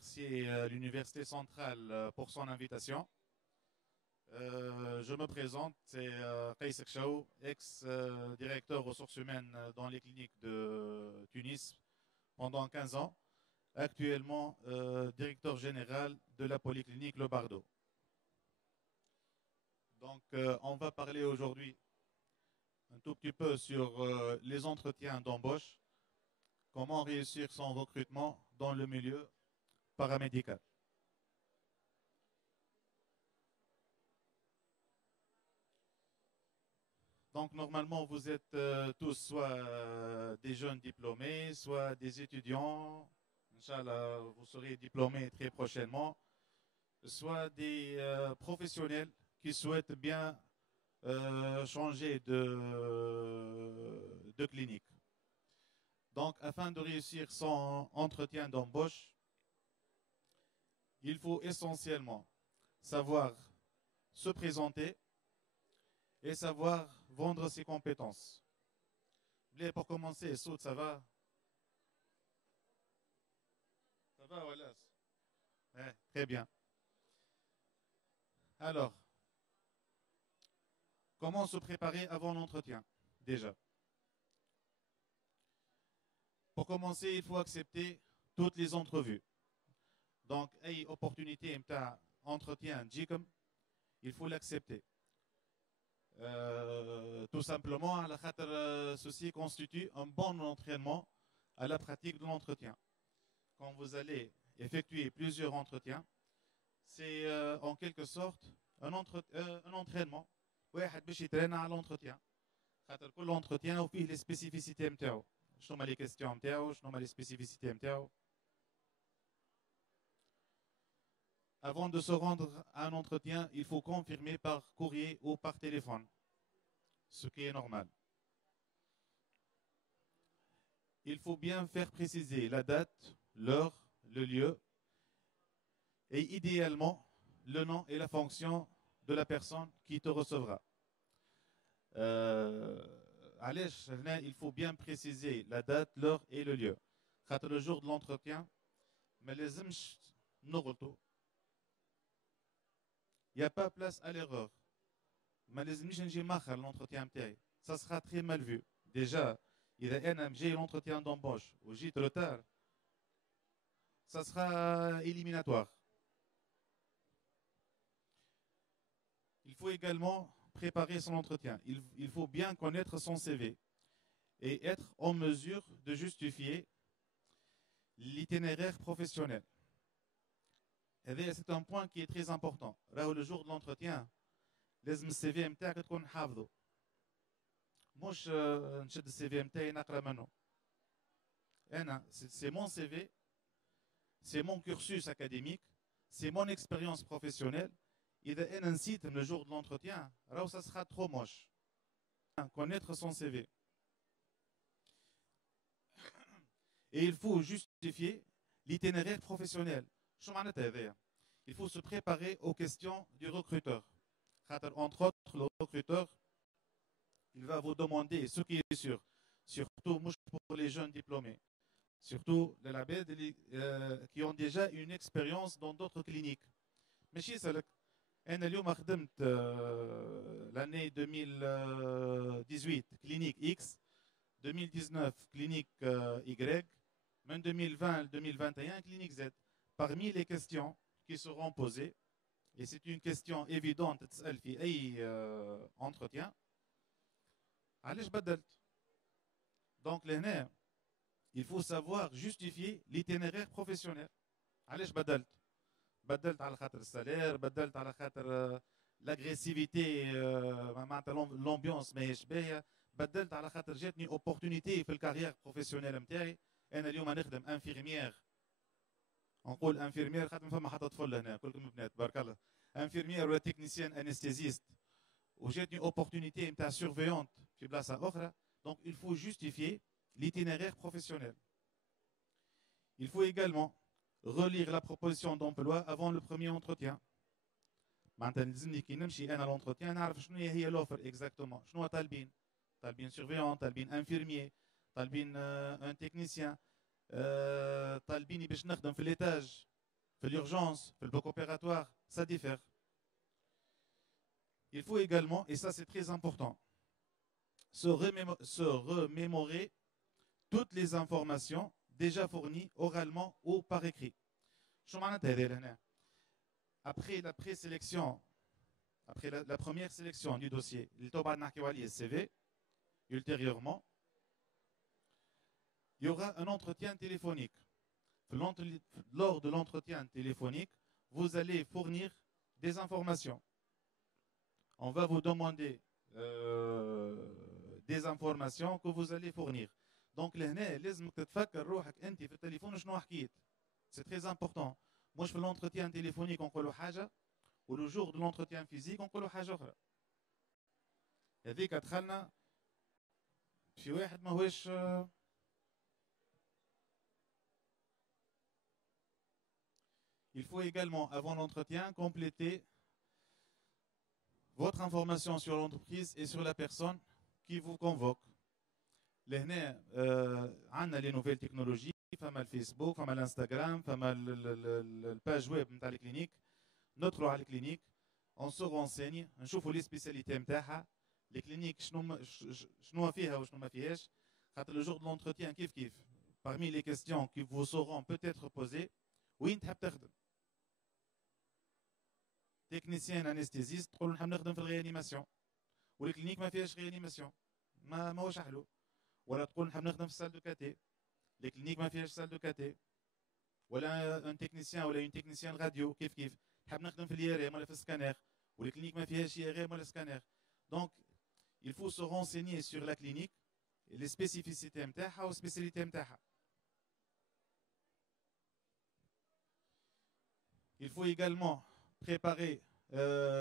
remercier l'Université centrale pour son invitation. Je me présente, c'est Qais Kchaou, ex-directeur ressources humaines dans les cliniques de Tunis pendant 15 ans, actuellement directeur général de la polyclinique Le Bardo. Donc, on va parler aujourd'hui un tout petit peu sur les entretiens d'embauche, comment réussir son recrutement dans le milieu paramédical. Donc, normalement, vous êtes tous soit des jeunes diplômés, soit des étudiants. Inch'Allah, vous serez diplômés très prochainement, soit des professionnels qui souhaitent bien changer de clinique. Donc, afin de réussir son entretien d'embauche, il faut essentiellement savoir se présenter et savoir vendre ses compétences. Pour commencer, Soud, ça va? Ça va, voilà. Ouais, très bien. Alors, comment se préparer avant l'entretien, déjà? Pour commencer, il faut accepter toutes les entrevues. Donc, une opportunité d'entretien, il faut l'accepter. Tout simplement, ceci constitue un bon entraînement à la pratique de l'entretien. Quand vous allez effectuer plusieurs entretiens, c'est en quelque sorte un entraînement. واحد باش يترينا على l'entretien. خاطر كل entretien وفيه les spécificités نتاعو. شنو هما les questions نتاعو، شنو هما les spécificités نتاعو. Avant de se rendre à un entretien, il faut confirmer par courrier ou par téléphone, ce qui est normal. Il faut bien faire préciser la date, l'heure, le lieu et idéalement le nom et la fonction de la personne qui te recevra. Il faut bien préciser la date, l'heure et le lieu. Le jour de l'entretien, mais les il n'y a pas place à l'erreur. Mais les l'entretien, ça sera très mal vu. Déjà, il y a un l'entretien d'embauche ou j'ai trop tard, ça sera éliminatoire. Il faut également préparer son entretien. Il faut bien connaître son CV et être en mesure de justifier l'itinéraire professionnel. C'est un point qui est très important. Le jour de l'entretien, لازم السي في نتاعك تكون حافظه. مش نشد السي في نتاعي نقرا منه. C'est mon CV, c'est mon cursus académique, c'est mon expérience professionnelle. إذا أنا نسيت le jour de l'entretien, alors ça sera trop moche. Connaître son CV. Et il faut justifier l'itinéraire professionnel. Il faut se préparer aux questions du recruteur. Entre autres, le recruteur, il va vous demander ce qui est sûr, surtout pour les jeunes diplômés, surtout les labels qui ont déjà une expérience dans d'autres cliniques. Mais chez l'année 2018, clinique X, 2019, clinique Y, même 2020-2021, clinique Z. Parmi les questions qui seront posées, et c'est une question évidente entretien, donc il faut savoir justifier l'itinéraire professionnel. بدلت على خاطر السالير، بدلت على خاطر l'agressivité معناتها l'ambiance ماهيش باهيه، بدلت على خاطر جاتني opportunité في الكارير بروفيسيونيل نتاعي. انا اليوم نخدم انفيرميير، نقول انفيرميير خاطر ما فما حتى طفل هنا كلكم بنات بارك الله، انفيرميير ولا تكنيسيان انستيزيست، وجاتني opportunité نتاع سيرفيونت في بلاصه اخرى. Donc il faut justifier l'itinéraire professionnel. Il faut également relire la proposition d'emploi avant le premier entretien. معناتها لازمني كي نمشي انا l'entretien نعرف شنو هي l'offre exactement، شنو طالبين. طالبين سيرفيون، طالبين انفيرميي، طالبين ان تكنيسيان، طالبيني باش نخدم في ليتاج l'urgence, le bloc opératoire, ça diffère. Il faut également, et ça c'est très important, se remémorer toutes les informations déjà fournies oralement ou par écrit. Après la présélection, après la première sélection du dossier, le CV, ultérieurement, il y aura un entretien téléphonique. Lors de l'entretien téléphonique, vous allez fournir des informations. On va vous demander des informations que vous allez fournir. Donc, c'est très important. Moi, je fais l'entretien téléphonique, on dit حاجة, ou le jour de l'entretien physique, on dit حاجة أخرى. هذيك دخلنا في واحد ماهوش. Il faut également, avant l'entretien, compléter votre information sur l'entreprise et sur la personne qui vous convoque. لهنا عندنا les nouvelles technologies, فما الفيسبوك, فما الانستغرام, فما الباج ويب نتاع الكلينيك. ندخلوا على الكلينيك, on se renseigne, نشوفوا les spécialités نتاعها, les cliniques شنو فيها وشنو ما فيهاش. خاطر le jour de l'entretien كيف كيف. Parmi les questions qui vous seront peut-être posées, وين تحب تخدم؟ تكنيسيان انستيزيست تقول نحب نخدم في الريانيماسيون والكلينيك ما فيهاش ريانيماسيون ما هوش حلو. ولا تقول نحب نخدم في السال دو كاتي، الكلينيك ما فيهاش سال دو كاتي. ولا ان تكنيسيان ولا اون تكنيسيان راديو كيف كيف نحب نخدم في اليارام ولا في السكانير والكلينيك ما فيهاش يارام ولا سكانير. دونك il faut se renseigner sur la clinique et les spécificités نتاعها والسبيسياليتي نتاعها. Il faut également préparer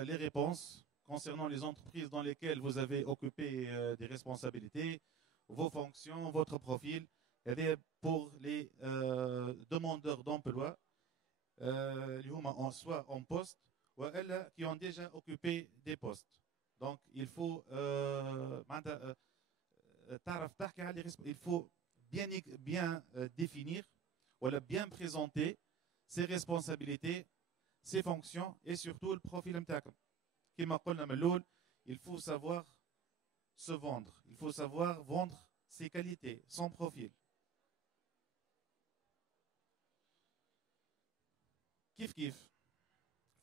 les réponses concernant les entreprises dans lesquelles vous avez occupé des responsabilités, vos fonctions, votre profil. Et pour les demandeurs d'emploi, soit en poste, ou qui ont déjà occupé des postes. Donc, il faut, bien définir, ou bien présenter ses responsabilités, ses fonctions et surtout le profil متاعكم. كما قلنا من الأول, il faut savoir se vendre, il faut savoir vendre ses qualités, son profil. Kif kif.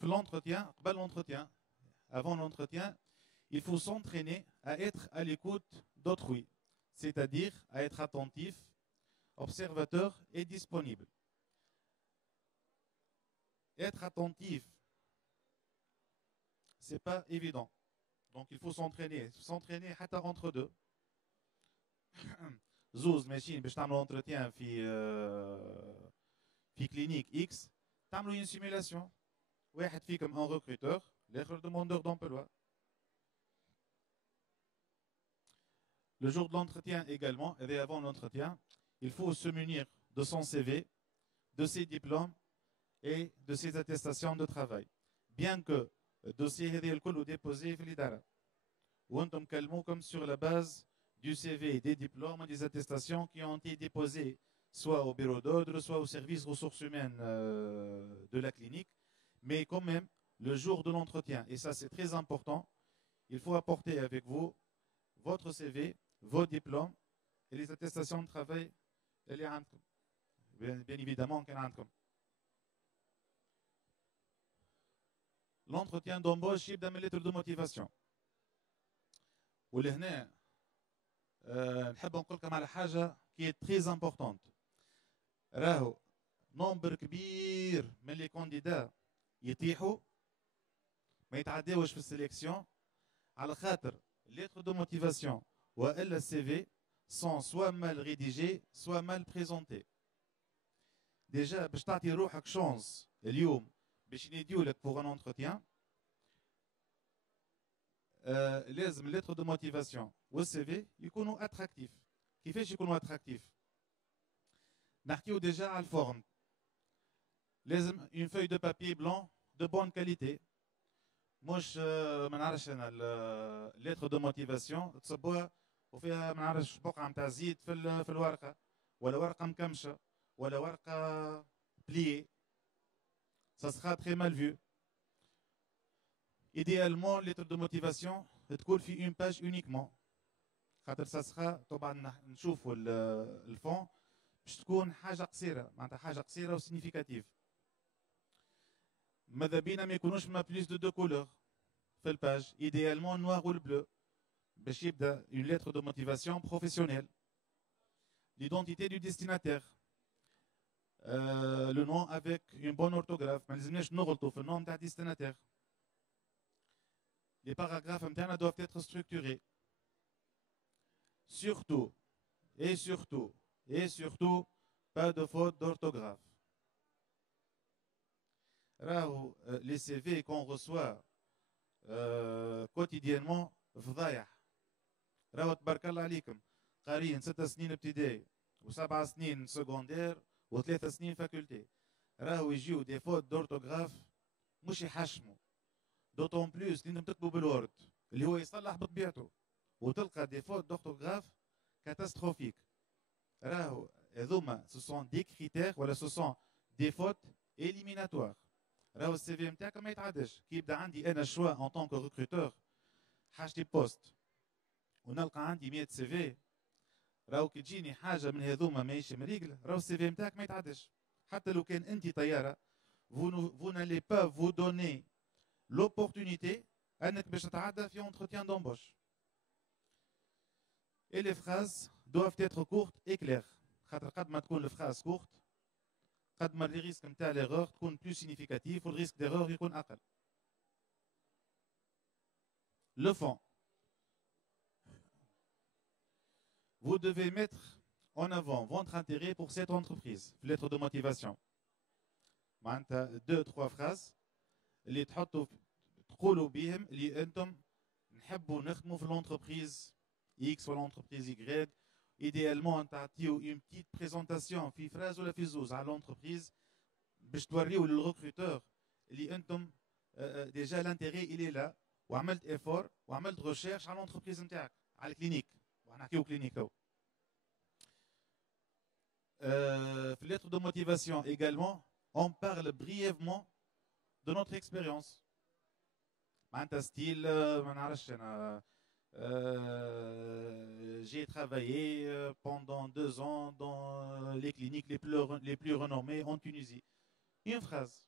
L'entretien, pas l'entretien, avant l'entretien, il faut s'entraîner à être à l'écoute d'autrui, c'est-à-dire à être attentif, observateur et disponible. Être attentif, c'est pas évident. Donc il faut s'entraîner حتى entre deux. زوز ماشيين باش تعملوا entretien في clinique X, تعملوا une simulation. واحد فيكم un recruteur, l'autre demandeur d'emploi. Le jour de l'entretien également, et avant l'entretien, il faut se munir de son CV, de ses diplômes et de ses attestations de travail. Bien que le dossier est déposé في الإدارة. وانتم كلموكم sur la base du CV, des diplômes et des attestations qui ont été déposés soit au bureau d'ordre, soit au service ressources humaines de la clinique. Mais quand même, le jour de l'entretien, et ça c'est très important, il faut apporter avec vous votre CV, vos diplômes et les attestations de travail. Bien évidemment, l'entretien d'embauche يبدأ من lettre de motivation. ولهنا نحب نقول لكم على حاجة qui est très importante. راهو نمبر كبير من لي كانديدا يتيحوا ما يتعداوش في السيليكسيون على خاطر lettre de motivation والا CV sont soit mal rédigés soit mal présentés. Déjà باش تعطي روحك شانس اليوم باش يناديولك pour un entretien, لازم lettre de motivation والسي يكونوا اتراكتيف. كيفاش يكونوا اتراكتيف؟ نحكيو ديجا على الفورم. لازم une feuille de papier blanc de bonne qualité. مش ما نعرفش انا lettre de motivation تصبوها وفيها ما نعرفش بقعه نتاع زيت في الورقه ولا ورقه مكمشه ولا ورقه بليي. ça sera très mal vu. Idéalement, lettre de motivation تكون في une page uniquement. خاطر ça sera طبعا نشوفوا الفون باش تكون حاجه قصيره معناتها حاجه قصيره وسينيفيكاتيف. ماذا بينا ما يكونوش ما بليس دو كولور في الباج. idéalement noir ou le bleu باش يبدا une lettre de motivation professionnelle. L'identité du destinataire. Le nom avec une bonne orthographe. ما لازمناش نغلطوا في النوم تاع destinataire. Les paragraphes internes doivent être structurés. Surtout, et surtout, pas de faute d'orthographe. Les CV qu'on reçoit quotidiennement, فضايح. تبارك الله عليكم. قاريين 6 سنين ابتدائي و7 سنين سكوندير و3 سنين فاكولتي. يجيو دي فوت d'orthographe مش يحشموا. دوتون بلوس اللي تكتبوا بالورد اللي هو يصلح بطبيعته وتلقى دي فوت d'orthographe كاتاستروفيك. هذوما ce sont des critères ولا ce sont des fautes éliminatoires. السي في نتاعك ما يتعداش. كي يبدا عندي انا شوا en tant que recruteur حاجتي بوست ونلقى عندي 100 سي في كي تجيني حاجه من هذوما ماهيش مريقل السي في نتاعك ما يتعداش. حتى لو كان انت طياره vous n'allez pas vous donner l'opportunité انك باش تتعدى في entretien d'embauche. Et les phrases doivent être courtes et claires. خاطر قد ما تكون الفراز courte قد ما الريسك نتاع l'erreur تكون plus significatif والريسك d'erreur يكون اقل. Le fond. Vous devez mettre en avant votre intérêt pour cette entreprise. Lettre de motivation. معناتها 2-3 phrases اللي تقولوا بهم اللي انتم نحبوا نخدموا في l'entreprise X ولا l'entreprise Y. Idéalement تعطيو une petite présentation في phrase ولا في زوز على l'entreprise باش توريو للrecruteur اللي انتم déjà l'intérêt il est là وعملت effort وعملت recherche على l'entreprise نتاعك على الكلينيك. ونحكيو كلينيك هو. في lettre de motivation également on parle brièvement de notre expérience. معناتها ستيل ما نعرفش انا j'ai travaillé pendant 2 ans dans les cliniques les plus renommées en Tunisie. Une phrase.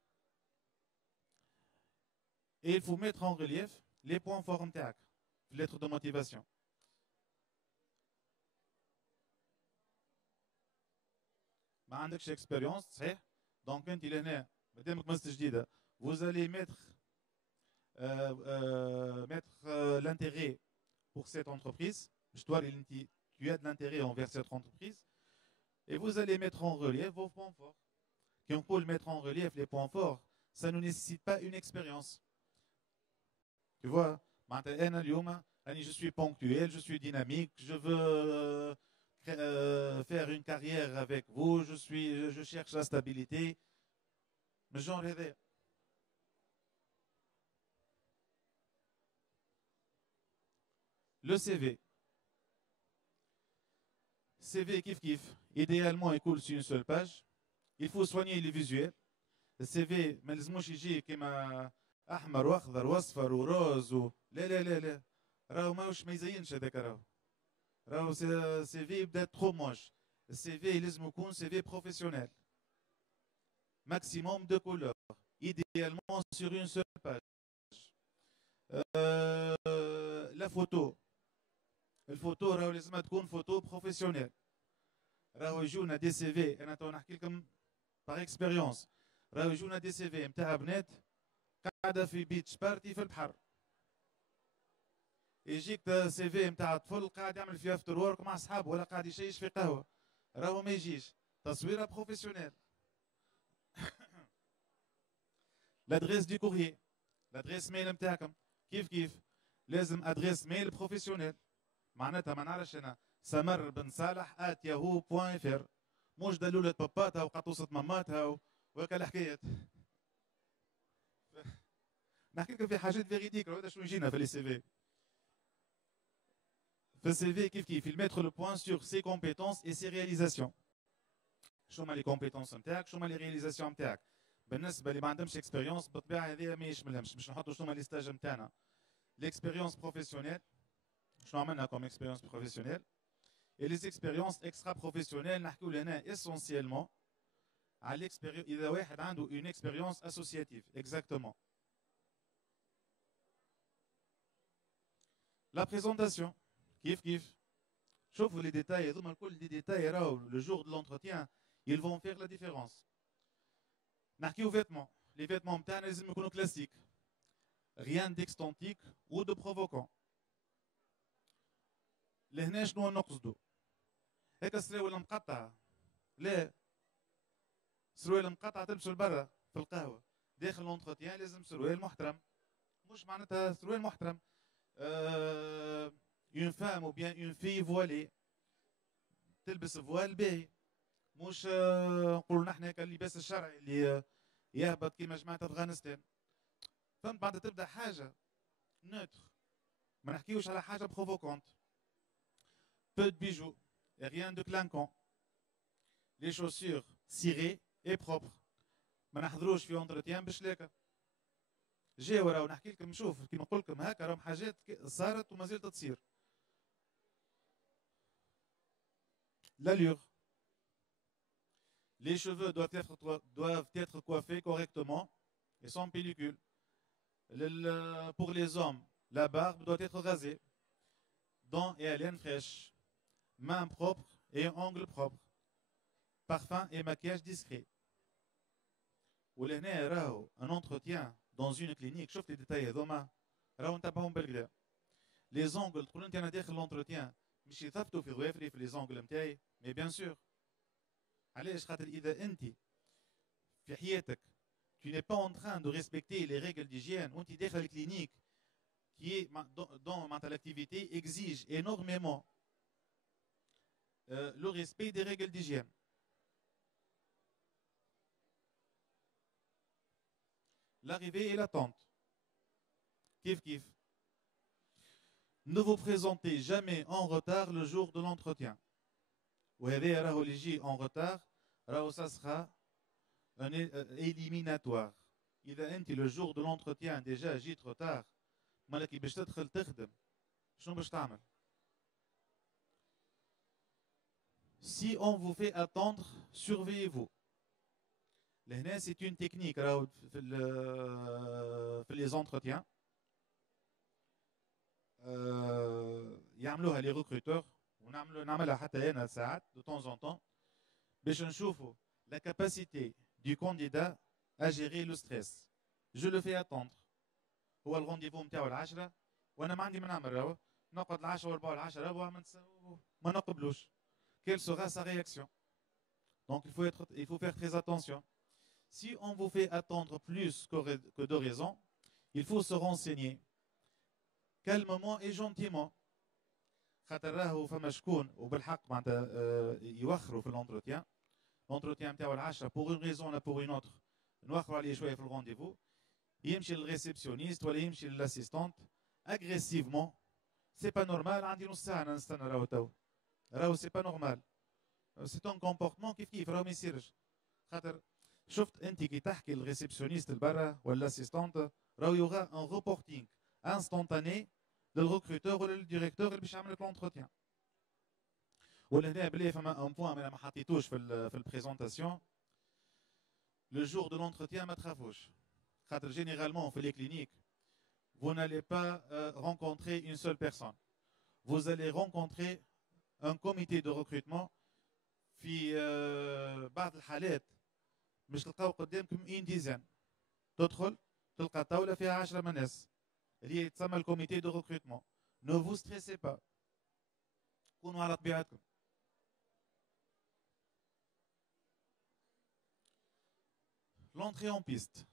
Et il faut mettre en relief les points forts نتاعك في lettre de motivation. ما عندكش expérience صحيح دونك انت لهنا مادامك مست جديده vous allez mettre l'intérêt pour cette entreprise. Je dois tu as de l'intérêt envers cette entreprise et vous allez mettre en relief vos points forts. Quand on peut mettre en relief les points forts, ça ne nécessite pas une expérience. Tu vois, je suis ponctuel, je suis dynamique, je veux faire une carrière avec vous, je cherche la stabilité. Mais j'en rêvais. Le CV. CV kiff kiff. Idéalement, il coule sur une seule page. Il faut soigner les visuels. Le CV, ما لازموش يجي كيما أحمر وأخضر وأصفر وروز لا لا لا لا. راهو ماهوش ما يزينش هذاك راهو CV يبدا trop moche. Le CV لازم يكون CV professionnel. Maximum de couleurs. Idéalement sur une seule page. La photo. الفوتو راهو لازم تكون فوتو بروفيسيونيل. راهو يجونا دي سي في انا تو نحكي لكم باغ اكسبيريونس. راهو يجونا دي سي في نتاع بنات قاعده في بيتش بارتي في البحر. يجيك سي في نتاع طفل قاعد يعمل في افتر وورك مع اصحابه ولا قاعد يشيش في قهوه. راهو ما يجيش تصويره بروفيسيونيل. l'adresse du courrier, l'adresse mail نتاعكم كيف كيف لازم ادريس ميل بروفيسيونيل. معناتها ما نعرفش انا سمر بن صالح @yahoo.fr مش دلولة باباتها وقطوسة ماماتها وهكا الحكايات. نحكي لكم في حاجات فيريديك هذا شنو يجينا في لي سي في. في السي في كيف كيف mettre le point sur ses compétences et ses réalisations. شو هما لي كومبيتونس نتاعك شو هما لي رياليزاسيون نتاعك. بالنسبه اللي ما عندهمش اكسبيريونس بالطبيعه هذه ما يشملهمش باش نحطوا شنو لي ستاج نتاعنا. L'expérience professionnelle, شنو عملنا comme expérience professionnelle et les expériences extra professionnelles نحكيو هنا essentiellement على l'expérience اذا واحد عنده une expérience associative exactement. La présentation كيف كيف شوفوا les détails هذوما الكل دي détails راهو le jour de l'entretien ils vont faire la différence. نحكيو vêtements, les vêtements نتاعنا لازم يكونوا classiques. Rien d'extantique ou de provocant. لهنا شنو نقصدو؟ هيك السراويل مقطعة. لا. سروال مقطعة تلبسوا لبرا في القهوة. داخل لونتروتيان لازم سروال محترم. مش معناتها سروال محترم. Une femme ou bien une fille voilée تلبس فوال باهي. مش نقولوا نحن هيك اللباس الشرعي اللي يهبط كيما جماعة أفغانستان. فهمت بعد تبدا حاجه نوتر ما نحكيوش على حاجه بروفوكونت. peu de bijoux et rien de clinquant. les chaussures cirées et propres. ما نحضروش في اونتروتيان بشلاكه. جاو راهو نحكي لكم شوف كيما نقول لكم هكا راهم حاجات صارت وما زالت تصير. l'allure. les cheveux doivent être coiffés correctement et sans pellicule. Pour les hommes, la barbe doit être rasée, dents et haleines fraîches, mains propres et ongles propres, parfum et maquillage discret. ولهنا راهو un entretien dans une clinique شفت الديتاي هذوما راهو نتبعهم بالكدا. les ongles تقول انت انا داخل l'entretien مش يثبتوا في ظوافري في les ongles نتاعي mais bien sûr. علاش خاطر اذا انت في حياتك tu n'es pas en train de respecter les règles d'hygiène. On dit que la clinique qui est dans l'activité exige énormément le respect des règles d'hygiène. L'arrivée et l'attente. Kif kif. Ne vous présentez jamais en retard le jour de l'entretien. Ou en retard, ça sera un éliminatoire. إذا أنت le jour de l'entretien déjà جيت trop tard مالك باش تدخل تخدم شنو باش تعمل؟ Si on vous fait attendre, surveillez-vous. لهنا c'est une technique راهو في les entretiens يعملوها les recruteurs ونعملها حتى أنا ساعات de temps en temps باش نشوفوا la capacité du candidat à gérer le stress. Je le fais attendre. هو الرونديفو نتاعو العشرة وانا ما عندي ما نعمل راهو نقعد العشرة وربع العشرة ما نقبلوش. Quelle sera sa réaction? Donc il faut faire très attention. Si on vous fait attendre plus que de raison, il faut se renseigner calmement et gentiment. خاطر راهو فما شكون وبالحق معناتها يوخروا في l'entretien. L'entretien نتاعو العشرة pour une raison ou pour une autre. نوخروا عليه شوية في الرونديفو. يمشي للريسبسيونيست ولا يمشي للاسيستانت اغريسيفمون. سي با نورمال عندي نص ساعه انا نستنى راهو تو راهو سي با نورمال. سي ان كومبورتمون كيف كيف راهو ما يصيرش. خاطر شفت انت كي تحكي للريسبسيونيست البرا ولا الاسيستانت راهو يوغا ان ريبورتينغ انستونتاني للريكروتور ولا للديريكتور اللي باش يعمل لك لونتروتيان. ولهنا بلي فما ان بوان انا ما حطيتوش في البريزونطاسيون. لو جور دو لونتروتيان ما تخافوش. Généralement, on fait les cliniques, vous n'allez pas rencontrer une seule personne. Vous allez rencontrer un comité de recrutement. في بعض الحالات مش تلقاو قدامكم une dizaine. تدخل تلقى طاولة فيها 10 ناس اللي هي تسمى الكوميتي دو recrutement. Ne vous stressez pas. كونوا على طبيعتكم. L'entrée en piste.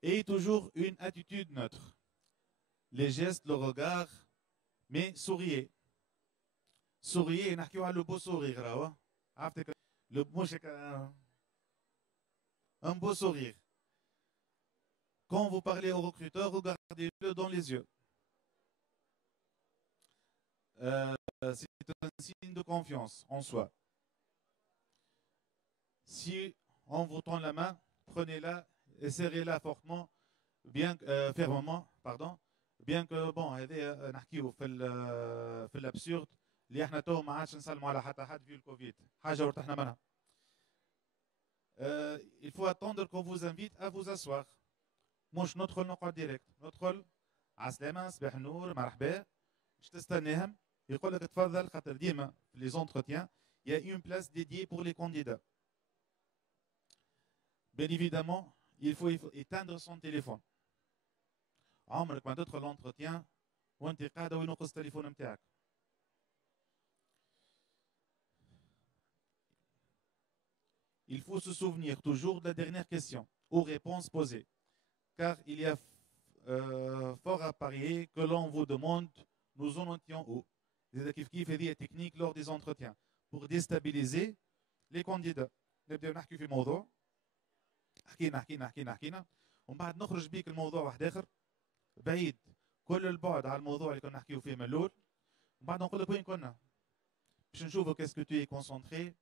Et toujours une attitude neutre. Les gestes, le regard, mais souriez. Souriez, نحكيو على le beau sourire راهو. عرفتك le مش un beau sourire. Quand vous parlez au recruteur, regardez-le dans les yeux. C'est un signe de confiance en soi. Si en vous tend la main, prenez-la et serrez-la fortement, bien fermement, pardon, bien que bon, هذا نحكيو في l'absurde اللي احنا تو ما عادش نسلموا على حتى حد في الكوفيد، حاجه ورتحنا منها. Il faut attendre qu'on vous invite à vous asseoir. مش ندخل نقعد ديريكت، ندخل عسلامة صباح النور مرحبا باش تستناهم يقول لك تفضل، خاطر ديما في لي زونتروتيان il y a une place dédiée pour les candidats. Bien évidemment, il faut éteindre son téléphone. عمرك ما تدخل l'entretien وانت قاعده وينقص التليفون نتاعك. Il faut se souvenir toujours de la dernière question aux réponses posées, car il y a fort à parier que l'on vous demande nous en étions où. C'est كيف كيف هذه technique lors des entretiens pour déstabiliser les candidats. نبداو نحكي في موضوع، حكينا ومن بعد نخرج بيك الموضوع واحد اخر بعيد كل البعد على الموضوع اللي كنا نحكيو فيه من الاول، ومن بعد نقول لك وين كنا باش نشوفوا qu'est-ce que tu es concentré,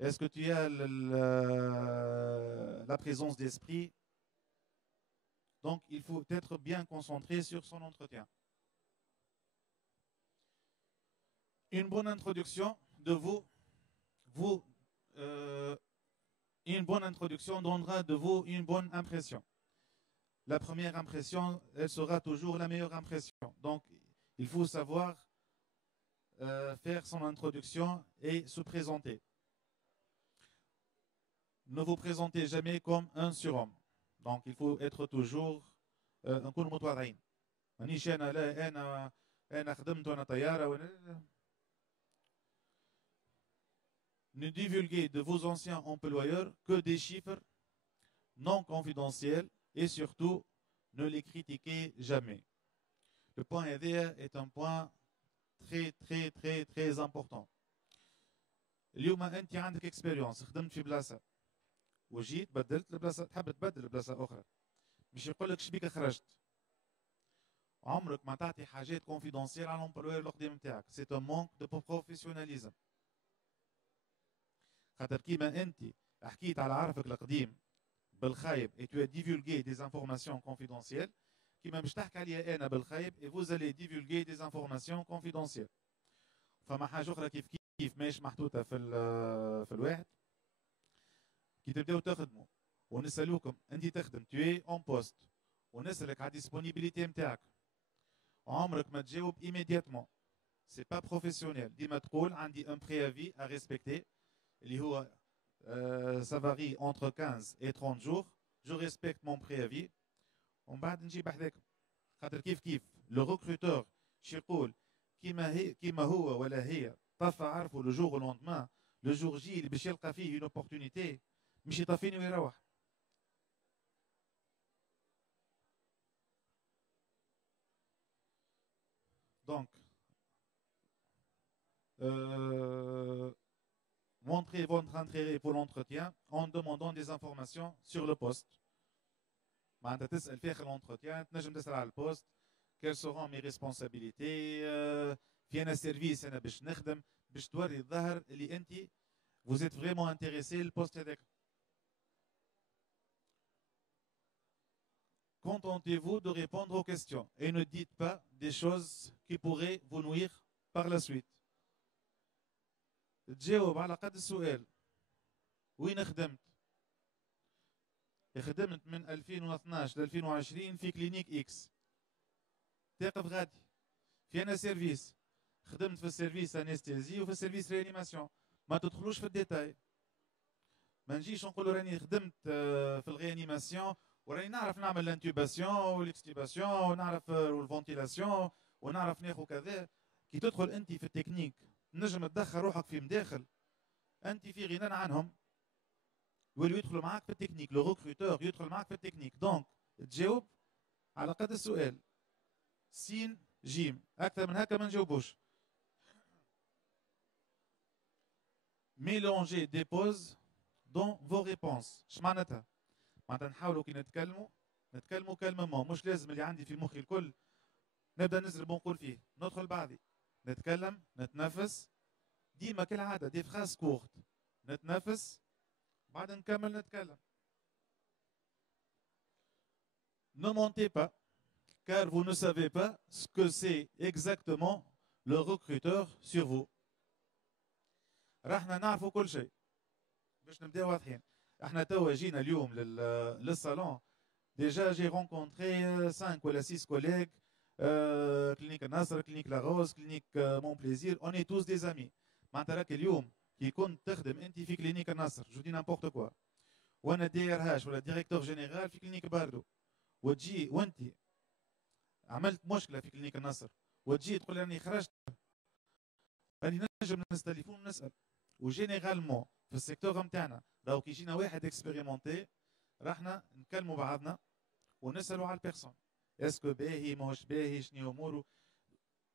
est-ce que tu as la présence d'esprit. Donc il faut être bien concentré sur son entretien. Une bonne introduction de une bonne introduction donnera de vous une bonne impression. La première impression, elle sera toujours la meilleure impression. Donc, il faut savoir faire son introduction et se présenter. Ne vous présentez jamais comme un surhomme. Donc, il faut être toujours نكون متواضعين. مانيش أنا لا أنا خدمت وأنا طيارة Ne divulguez de vos anciens employeurs que des chiffres non confidentiels et surtout ne les critiquez jamais. Le point هذا est un point très important. اليوم أنت عندك expérience، خدمت في بلاصة وجيت بدلت البلاصة، تحب تبدل بلاصة أخرى، مش يقول لك شبيك خرجت. عمرك ما تعطي حاجات confidentielles على l'employeur القديم نتاعك. C'est un manque de professionnalisme. خاطر كيما انت حكيت على عرفك القديم بالخايب et tu as divulgué des informations confidentielles، كيما باش تحكي عليا انا بالخايب et vous allez divulguer des informations confidentielles. فما حاجه اخرى كيف كيف ماهيش محطوطه في الواحد كي تبداو تخدموا ونسالوكم انت تخدم tu es en poste ونسالك على الديسبونيبيليتي نتاعك، عمرك ما تجاوب immédiatement. C'est pas professionnel. ديما تقول عندي un préavis à respecter اللي هو ça varie entre 15 et 30 jours. Je respecte mon préavis. ومن بعد نجي بحذاك خاطر كيف لو ريكروتور شي يقول كيما هو ولا هي طفى عرفه لو جور لوندمان لو جور جي اللي باش يلقى فيه اون اوبورتونيتي مش يطفيني ويروح. Donc montrez votre intérêt pour l'entretien en demandant des informations sur le poste. معناتها تسأل في آخر l'entretien تنجم تسأل على البوست quelles seront mes responsabilités في أنا سيرفيس أنا باش نخدم باش توري الظهر اللي أنت vous êtes vraiment intéressé للبوست هذاك. Contentez-vous de répondre aux questions et ne dites pas des choses qui pourraient vous nuire par la suite. تجاوب على قد السؤال. وين خدمت؟ خدمت من 2012 ل 2020 في كلينيك اكس. تقف غادي في انا سيرفيس، خدمت في السيرفيس انستيزي وفي السيرفيس ريانيماسيون. ما تدخلوش في الديتاي. ما نجيش نقول راني خدمت في الريانيماسيون وراني نعرف نعمل الانتوباسيون والاكستيباسيون ونعرف الفونتيلاسيون ونعرف ناخذ كذا. كي تدخل انت في التكنيك نجم تدخل روحك في مداخل انت في غنى عنهم، يوليو يدخلوا معاك في التكنيك. لو ريكروتور يدخل معاك في التكنيك. دونك تجاوب على قد السؤال. سين جيم، اكثر من هكا ما نجاوبوش. ميلونجي دي بوز دون فو ريبونس. اش معناتها؟ معناتها نحاولوا كي نتكلموا كالمومون، مش لازم اللي عندي في مخي الكل نبدا نزرب ونقول فيه. ندخل بعضي نتكلم نتنفس ديما كالعاده دي فراز كورت، نتنفس بعد نكمل نتكلم. Ne mentez pas, car vous ne savez pas ce que c'est exactement le recruteur sur vous. راحنا نعرفوا كل شيء باش نبداو واضحين. احنا توا جينا اليوم للصالون. Déjà, j'ai rencontré 5 ou 6 collègues, clinique Nasser, clinique La Rose, clinique Mon Plaisir. On est tous des amis. معناتها اليوم كي كنت تخدم انت في كلينيك النصر، جو دي نامبورت كوا، وانا دي ار هاش ولا ديريكتور جينيرال في كلينيك باردو، وتجي وانت عملت مشكله في كلينيك النصر وتجي تقول راني خرجت، راني نجم نهز تليفون ونسال. وجينيرالمون في السيكتور نتاعنا راهو كي يجينا واحد اكسبيريمونتي راحنا نكلموا بعضنا ونسالوا على البيرسون، اسكو باهي ماهوش باهي، شنو اموره.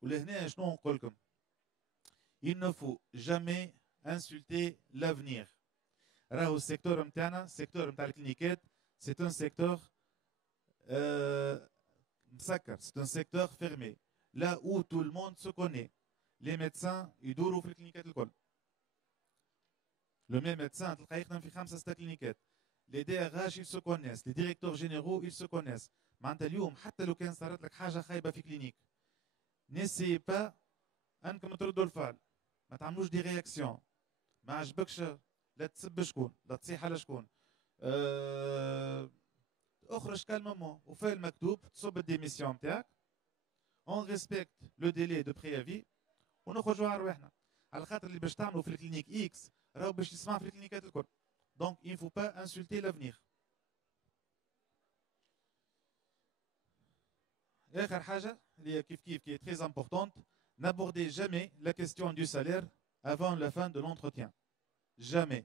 ولهنا شنو نقول لكم؟ il ne faut jamais insulter l'avenir. راهو السيكتور نتاعنا، السيكتور نتاع الكلينيكات، سي ان سيكتور مسكر، سي ان سيكتور فيرمي، là où tout le monde se connaît. Les médecins يدوروا في الكلينيكات الكل. Le même médecin تلقى يخدم في 5 6 كلينيكات. Les DRH ils se connaissent, les directeurs généraux ils se connaissent. معناتها اليوم حتى لو كان صارت لك حاجه خايبه في كلينيك، n'essayez pas انكم تردوا الفعل، ما تعملوش دي رياكسيون، ما عجبكش لا تسب شكون، لا تصيح على شكون، اخرج كالمومون وفي المكتوب تصب الديميسيون نتاعك، اون ريسبكت لو ديلي دو بريافي ونخرجوا على رواحنا، على خاطر اللي باش تعملوا في الكلينيك اكس راهو باش يسمع في الكلينيكات الكل. دونك il ne faut pas insulter l'avenir. آخر حاجة اللي هي كيف كيف qui est très importante, n'abordez jamais la question du salaire avant la fin de l'entretien. Jamais.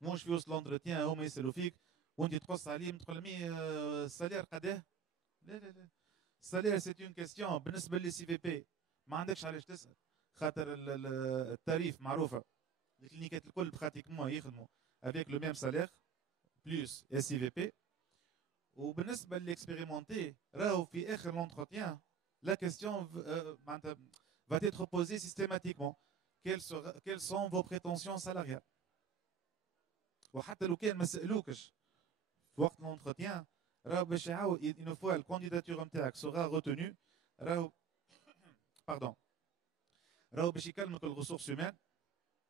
مش في وسط l'entretien هما يسألوا فيك وانت تقص عليهم تقول لهم السالير قداه؟ لا لا لا. السالير سي اون كيستيون بالنسبة للي سي في بي ما عندكش علاش تسأل، خاطر التاريف معروفة. الكلينيكات الكل براتيكمون يخدموا افيك لو ميم سالير بلوس اس سي في بي. وبالنسبة للإكسبيريمونتي راهو في آخر l'entretien la question va être posée systématiquement. Quelles sont vos prétentions salariales? وحتى لو كان ما سألوكش في وقت l'entretien راهو باش يعاود une fois الكانديداتور نتاعك sera retenue راهو pardon راهو باش يكلمك الريسورس humaines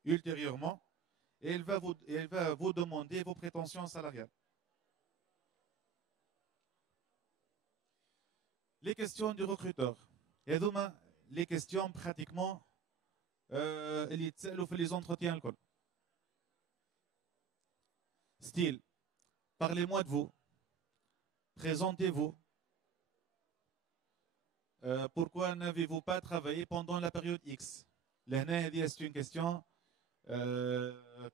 ultérieurement et elle va vous demander vos prétentions salariales. Les questions du recruteur. هذوما les questions pratiquement اللي يتسألوا في les entretiens الكل. Style, parlez-moi de vous. Présentez-vous. Pourquoi n'avez-vous pas travaillé pendant la période X? لهنا هذه c'est une question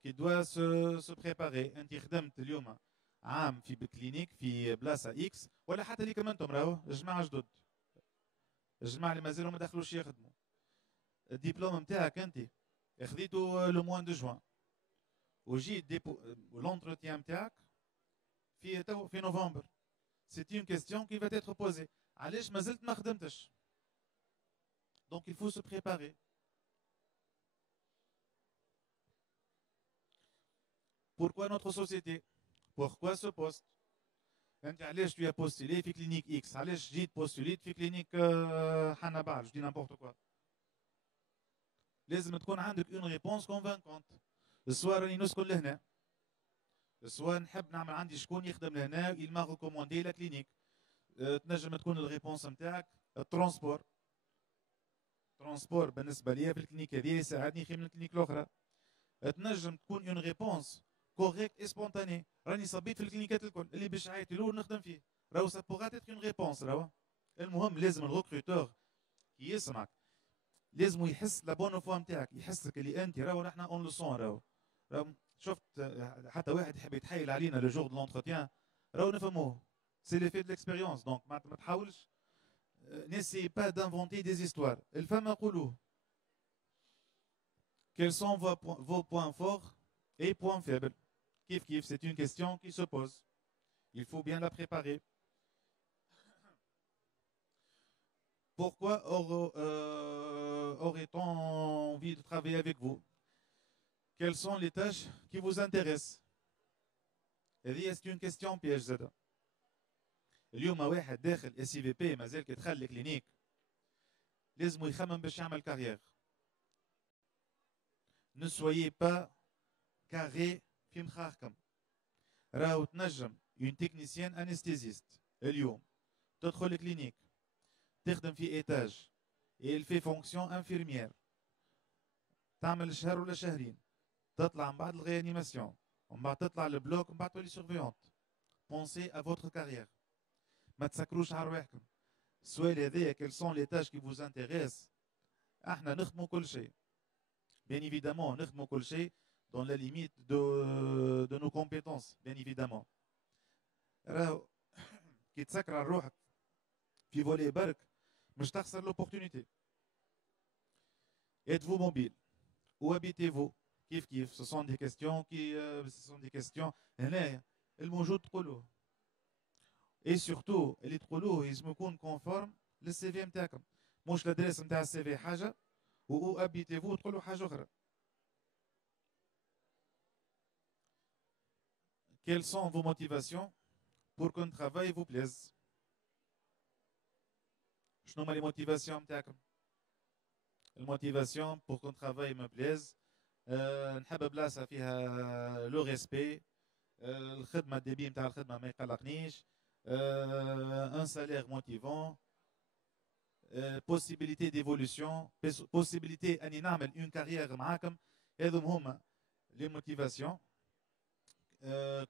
qui doit se préparer. انت خدمت اليوم عام في كلينيك في بلاصه اكس، ولا حتى اللي كمان انتم راهو جماعه جدد، الجماعه اللي مازالوا ما دخلوش يخدموا، الدبلوم نتاعك انت خذيته لو موان دو جوان وجيت لونتروتيان نتاعك في نوفمبر. سي اون كيستيون كي va être posée. علاش مازلت ما خدمتش؟ دونك il faut se préparer. Pourquoi notre société? Pourquoi ce poste? انت علاش tu as postulé في كلينيك اكس؟ علاش جيت بوستوليت في كلينيك حنا بعد؟ جو دي نامبورت كوا. لازم تكون عندك اون ريبونس كونفانكونت. السوا راني نسكن لهنا، السوا نحب نعمل عندي شكون يخدم لهنا il m'a recommandé la clinique. تنجم تكون الريبونس نتاعك الترونسبور. ترونسبور بالنسبه ليا في الكلينيك هذه يساعدني خير من الكلينيك الاخرى. تنجم تكون اون ريبونس كوريكت اي سبونتاني. راني صبيت في الكلينيكات الكل اللي باش عيطي له نخدم فيه، راهو سا بوغا تيتر اون ريبونس. راهو المهم لازم الريكروتور كي يسمعك لازم يحس لا بون فوا نتاعك، يحسك اللي انت راهو نحن اون لو سون. راهو شفت حتى واحد يحب يتحايل علينا لو جور دو لونتروتيان راهو نفهموه، سي لي في دو ليكسبيريونس. دونك ما تحاولش n'essayez pas d'inventer des histoires. الفهم يقولوه. Quels sont vos points forts et points faibles? Kif kif, c'est une question qui se pose. Il faut bien la préparer. Pourquoi aurait-on envie de travailler avec vous? Quelles sont les tâches qui vous intéressent? C'est une question piège زاد. اليوم واحد داخل اس سي في بي مازال كيدخل الكلينيك لازم يخمم باش يعمل كارير. Ne soyez pas carré في مخاخكم. راهو تنجم une technicienne anesthésiste اليوم تدخل الكلينيك تخدم في ايتاج et elle fait fonction infirmière. تعمل شهر ولا شهرين تطلع من بعد الريانيماسيون ومن بعد تطلع البلوك ومن بعد تولي سيرفيونت. Pensez à votre carrière. ما تسكروش على رواحكم. السؤال هذايا quelles sont les tâches qui vous intéressent. احنا نخدموا كل شيء. Bien évidemment نخدموا كل شيء dans la limite de nos compétences, bien évidemment. راهو كي تسكر على روحك في فولي برك مش تخسر l'opportunité. Êtes-vous mobile? Où habitez-vous? كيف كيف ce sont des questions هنايا الموجود تقولوه. Et surtout اللي تقولوه لازم يكون conforme للسي في نتاعكم. مش الادريس نتاع السي في حاجه و habitez-vous تقولوا حاجه اخرى. Quelles sont vos motivations pour qu'un travail vous plaise? شنو هما les motivations نتاعكم؟ الموتيفاسيون pour qu'un travail me plaise. نحب بلاصه فيها لو ريسبي. الخدمه الديبي نتاع الخدمه ما يقلقنيش. ان سالير موتيفون. possibilité d'évolution. possibilité اني نعمل une carrière معاكم. هذوم هما les motivations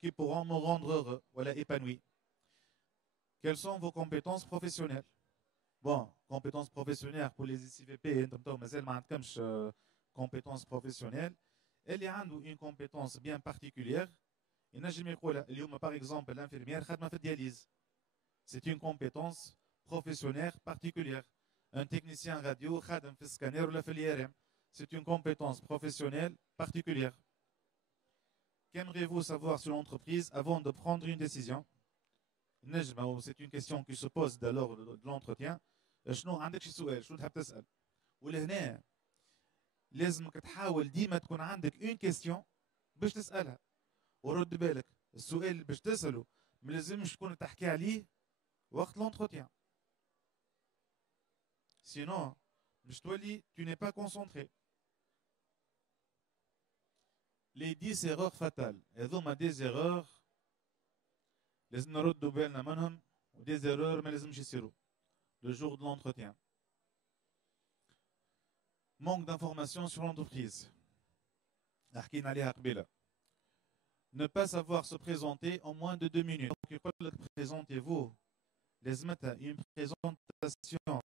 qui pourront me rendre heureux ولا épanoui. Quelles sont vos compétences professionnelles? Bon, compétences professionnelles pour les ICVP, انتم مازال ما عندكمش compétences professionnelles. اللي عنده une compétence bien particulière ينجم يقولها. اليوم par exemple l'infirmière خدمة في الدياليز. C'est une compétence professionnelle particulière. Un technicien radio خادم في السكانير ولا في الIRM. C'est une compétence professionnelle particulière. Qu'aimeriez-vous savoir sur l'entreprise avant de prendre une décision? C'est une question qui se pose dès lors de l'entretien. شنو عندك شي سؤال؟ شنو تحب تسأل؟ ولهنا لازمك تحاول ديما تكون عندك une question باش تسألها. ورد بالك السؤال اللي باش تسأله ما لازمش تكون تحكي عليه وقت l'entretien. Sinon باش تولي tu n'es pas concentré. Les 10 erreurs fatales. هذوما des erreurs لازم نردوا بالنا منهم و des erreurs ما لازمش يصيروا le jour de l'entretien. Manque d'informations sur l'entreprise. حكينا عليها قبيله. Ne pas savoir se présenter en moins de 2 minutes. Présentez-vous. لازمتها une présentation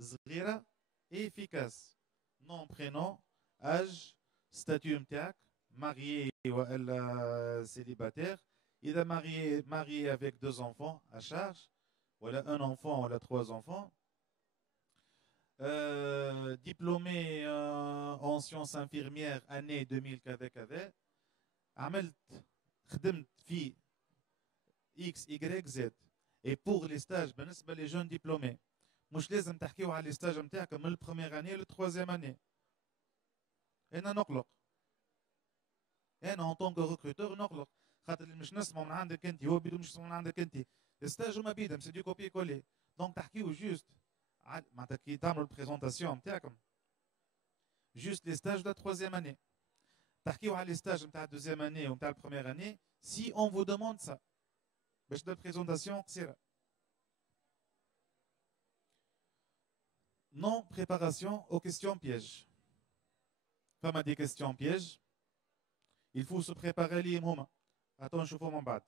صغيره et efficace. Nom, prénom, âge, statut نتاعك, marié ou célibataire. إذا marié avec 2 enfants à charge, voilà un enfant ou 3 enfants. Diplômé en sciences infirmières année 2000 كذا. عملت خدمت في X, Y, Z. Et pour les stages بالنسبة les jeunes diplômés مش لازم تحكيو على les stages نتاعك من première année le 3e année. أنا نقلق. أنا en tant que recruteur نقلق. خاطر اللي مش نسمعوا من عندك أنت هو بيدو مش يسمعوا من عندك أنت. الستاج هما بيدهم سي دو كوبي كولي. دونك تحكيو جوست معناتها كي تعملوا البريزونتاسيون نتاعكم جوست لي ستاج de la 3e année. تحكيو على لي ستاج نتاع 2e année و نتاع première année si on vous demande ça. باش تبدا البريزونتاسيون قصيره. Non préparation aux questions pièges. فما دي questions pièges. Il faut se préparer ليهم هما. Attends, نشوفوا من بعد.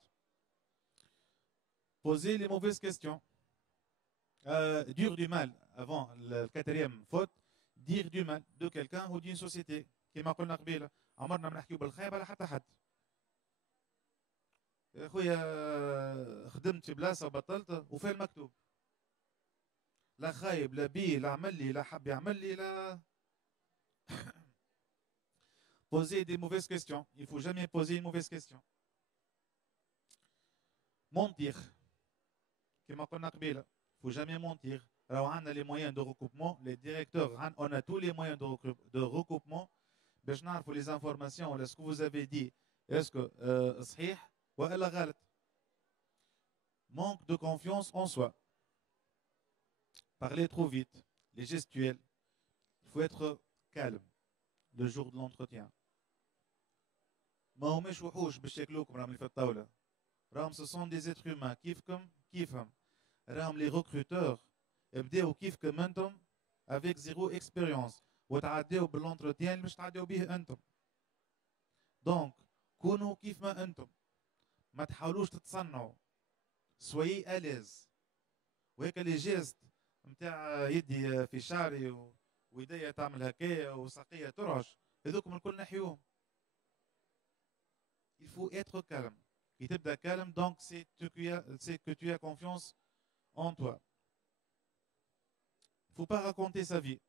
Poser les mauvaises questions. Dire du mal avant la 4e faute. Dire du mal de quelqu'un ou d'une société. كما قلنا قبيله عمرنا ما نحكيو بالخايب على حتى حد. خويا خدمت في بلاصه وبطلت وفي المكتوب. لا خايب لا بيه لا عمل لي لا حب يعمل لي لا. Poser des mauvaises questions. Il ne faut jamais poser une mauvaise question. Mentir. Comme on a dit, il ne faut jamais mentir. Alors, on a les moyens de recoupement. Les directeurs, on a tous les moyens de recoupement. باش نعرفوا les informations ولا ce que vous avez dit est-ce que صحيح ولا غلط. Manque de confiance en soi. Parler trop vite, les gestuels. Il faut être calme le jour de l'entretien. ما هماش وحوش باش ياكلوكم راهم اللي في الطاولة. راهم ce sont des êtres humains كيفكم كيفهم. راهم les recruteurs ابداو كيفكم انتم avec zéro expérience وتعداو بالentretien اللي باش تعداو به انتم. دونك كونوا كيف ما انتم. ما تحاولوش تتصنعوا. soyez à l'aise. وهيك لي جيست نتاع يدي في شعري ويديا تعمل هكايا وساقية ترعش هذوكم الكل نحيوهم. Il faut être calme. كي تبدا calme donc c'est que tu as confiance en toi. Il ne faut pas raconter sa vie.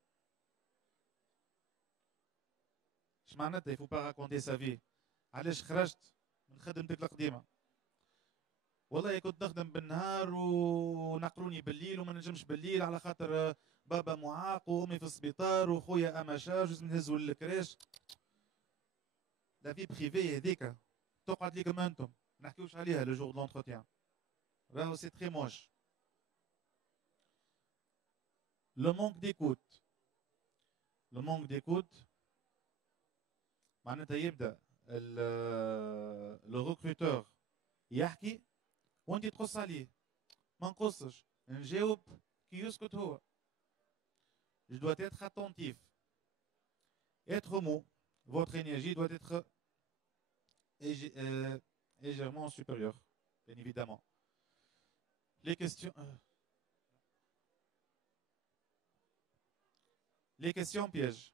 اش معناتها il faut pas raconter sa vie. علاش خرجت من خدمتك القديمة؟ والله كنت نخدم بالنهار ونقروني بالليل وما نجمش بالليل على خاطر بابا معاق وامي في السبيطار وخويا اما شارج لازم نهزو للكراش. لا في بريفي هذيك تقعد ليكم انتم ما نحكيوش عليها لو جور دو لونتروتيان. راهو سي تري موش. لو مونك ديكوت. لو مونك ديكوت معناتها يبدا لو ريكروتور يحكي وانت تقص عليه. ما نقصش نجاوب كي يسكت هو. Je dois être attentif. Être mou. Votre énergie doit être légèrement supérieure, bien évidemment. Les questions. Les questions pièges.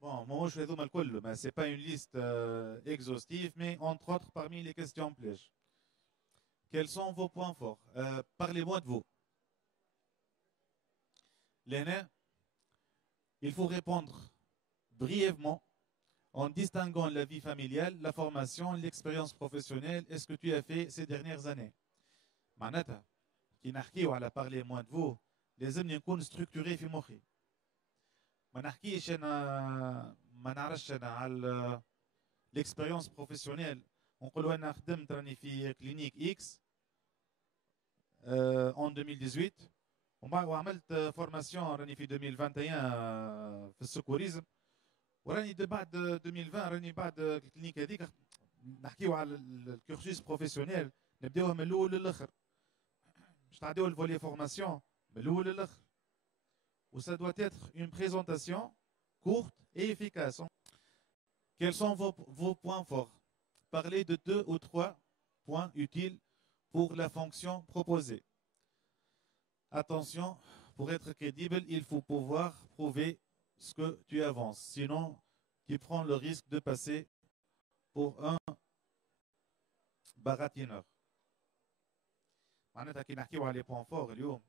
Bon, moi je fais tout mal, mais ce n'est pas une liste exhaustive, mais entre autres parmi les questions pièges. Quels sont vos points forts? Parlez-moi de vous. L'aîné, il faut répondre brièvement en distinguant la vie familiale, la formation, l'expérience professionnelle et ce que tu as fait ces dernières années. معناتها كي نحكيو على parler moins de vous لازمني نكون structuré في مخي. ما نحكيش انا ما نعرفش انا على l'expérience professionnelle. نقولوا انا خدمت راني في كلينيك اكس en 2018 وعملت فورماسيون راني في 2021 في السكوريزم وراني بعد 2020 راني بعد الكلينيك هذيك نحكيو على الكورسوس بروفيسيونيل نبداوها من الاول للاخر باش تعداو الفولي فورماسيون من الاول للاخر. Ou ça doit être une présentation courte et efficace. Quels sont vos points forts? Parlez de 2 ou 3 points utiles pour la fonction proposée. Attention, pour être crédible, il faut pouvoir prouver ce que tu avances. Sinon, tu prends le risque de passer pour un baratineur. معناتها كي نحكيو على les points forts اليوم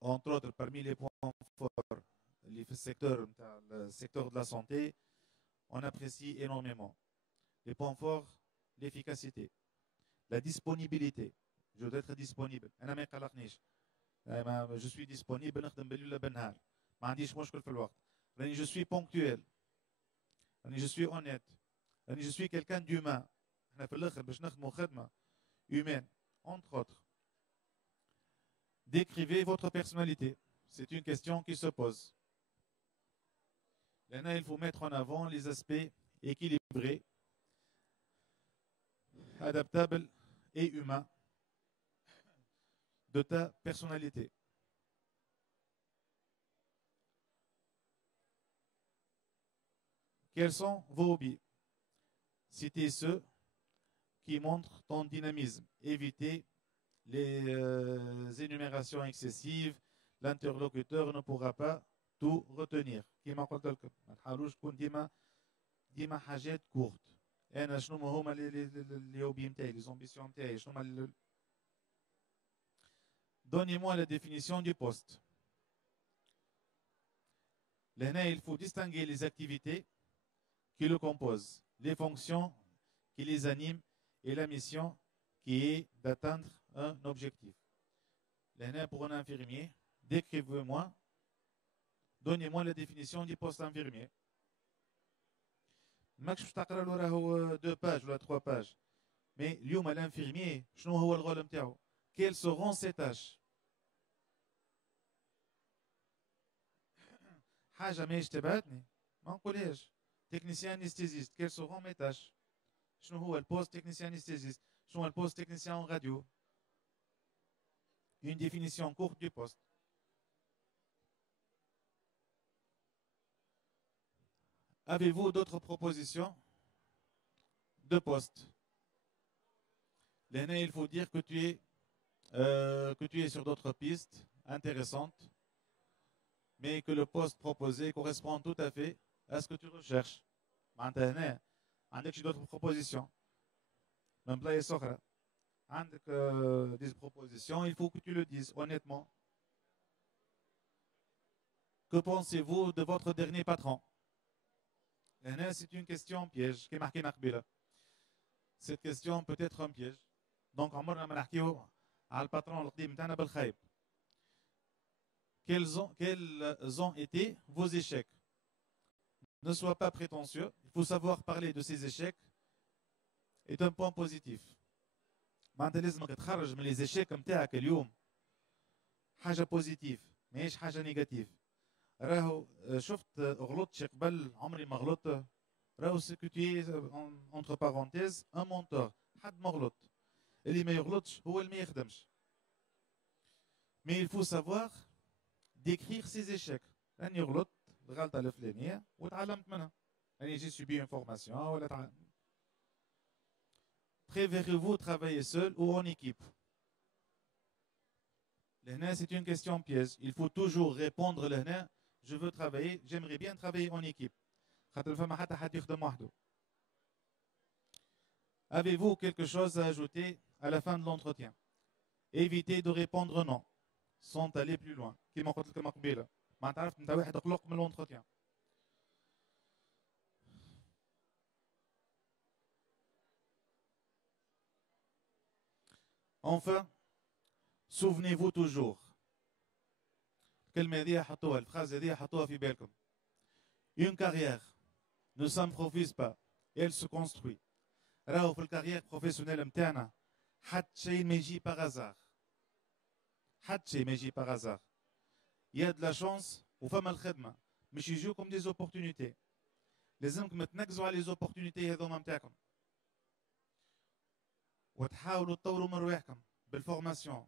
entre autres parmi les points forts اللي في السيكتور نتاع السيكتور de la santé on apprécie énormément les points forts, l'efficacité, la disponibilité. Je dois être disponible. أنا ما يقلقنيش. Je suis disponible نخدم بالليل ولا بالنهار. ما عنديش مشكل في الوقت. راني je suis ponctuel. راني je suis honnête. راني je suis quelqu'un d'humain. احنا في الآخر باش نخدموا خدمة humaine entre autres. Décrivez votre personnalité. C'est une question qui se pose. Là, il faut mettre en avant les aspects équilibrés, adaptables et humains de ta personnalité. Quels sont vos hobbies? Citez ceux qui montrent ton dynamisme. Évitez les énumérations excessives. L'interlocuteur ne pourra pas tout retenir. كما قلت لكم ما تحاولوش تكون ديما حاجات كورت. انا شنو هما les hobbies نتاعي les ambitions نتاعي شنو هما. Donnez-moi la définition du poste. Là, il faut distinguer les activités qui le composent, les fonctions qui les animent et la mission qui est d'atteindre un objectif. Là, pour un infirmier, décrivez-moi, donnez-moi la définition du poste infirmier. ماكش باش تقرا له راهو 2 pages ولا 3 pages. Mais اليوم الانفيرميي شنو هو الغول نتاعو؟ Quelles seront ses tâches? حاجه ماهيش تبعتني ما نقولهاش. Technicien anesthésiste, quelles seront mes tâches? شنو هو البوست technicien anesthésiste? شنو هو البوست technicien en radio? Une définition courte du poste. Avez-vous d'autres propositions de poste? L'année, il faut dire que tu es sur d'autres pistes intéressantes, mais que le poste proposé correspond tout à fait à ce que tu recherches. Maintenant, عندك d'autres propositions. Même là, عندك des propositions, il faut que tu le dises honnêtement. Que pensez-vous de votre dernier patron? C'est une question piège qui est marquée dans. Cette question peut être un piège. Donc, on va parler à le patron le Quels ont été vos échecs? Ne sois pas prétentieux. Il faut savoir parler de ces échecs. est un point positif. معناتها لازمك تخرج من les échecs نتاعك اليوم حاجة بوزيتيف ماهيش حاجة نيجاتيف. راهو شفت غلطت قبل عمري ما غلطت. راهو سكوتي entre parenthèses un menteur. حد ما غلط. اللي ما يغلطش هو اللي ما يخدمش. Mais il faut savoir décrire ses échecs. راني غلطت الغلطة الفلانية وتعلمت منها. راني j'ai subi une formation ولا تعلمت. Préférez-vous travailler seul ou en équipe? C'est une question piège. Il faut toujours répondre je veux travailler, j'aimerais bien travailler en équipe. Avez-vous quelque chose à ajouter à la fin de l'entretien? Évitez de répondre non, sans aller plus loin. l'entretien. Enfin, souvenez-vous toujours. Une carrière ne s'improvise pas, elle se construit. راهو في الكارير بروفيسيونيل نتاعنا حتى شيء ما يجي par hasard. حتى شيء ما يجي par hasard. Il y a de la chance وفما الخدمة مش يجوكم des opportunités. لازمكم تنقزوا على les opportunités هذوما نتاعكم. وتحاولوا تطوروا من رواحكم بالفورماسيون.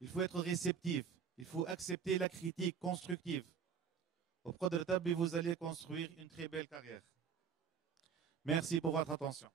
Il faut être réceptif. Il faut accepter la critique constructive. Au بقدر ربي vous allez construire une très belle carrière. Merci pour votre attention.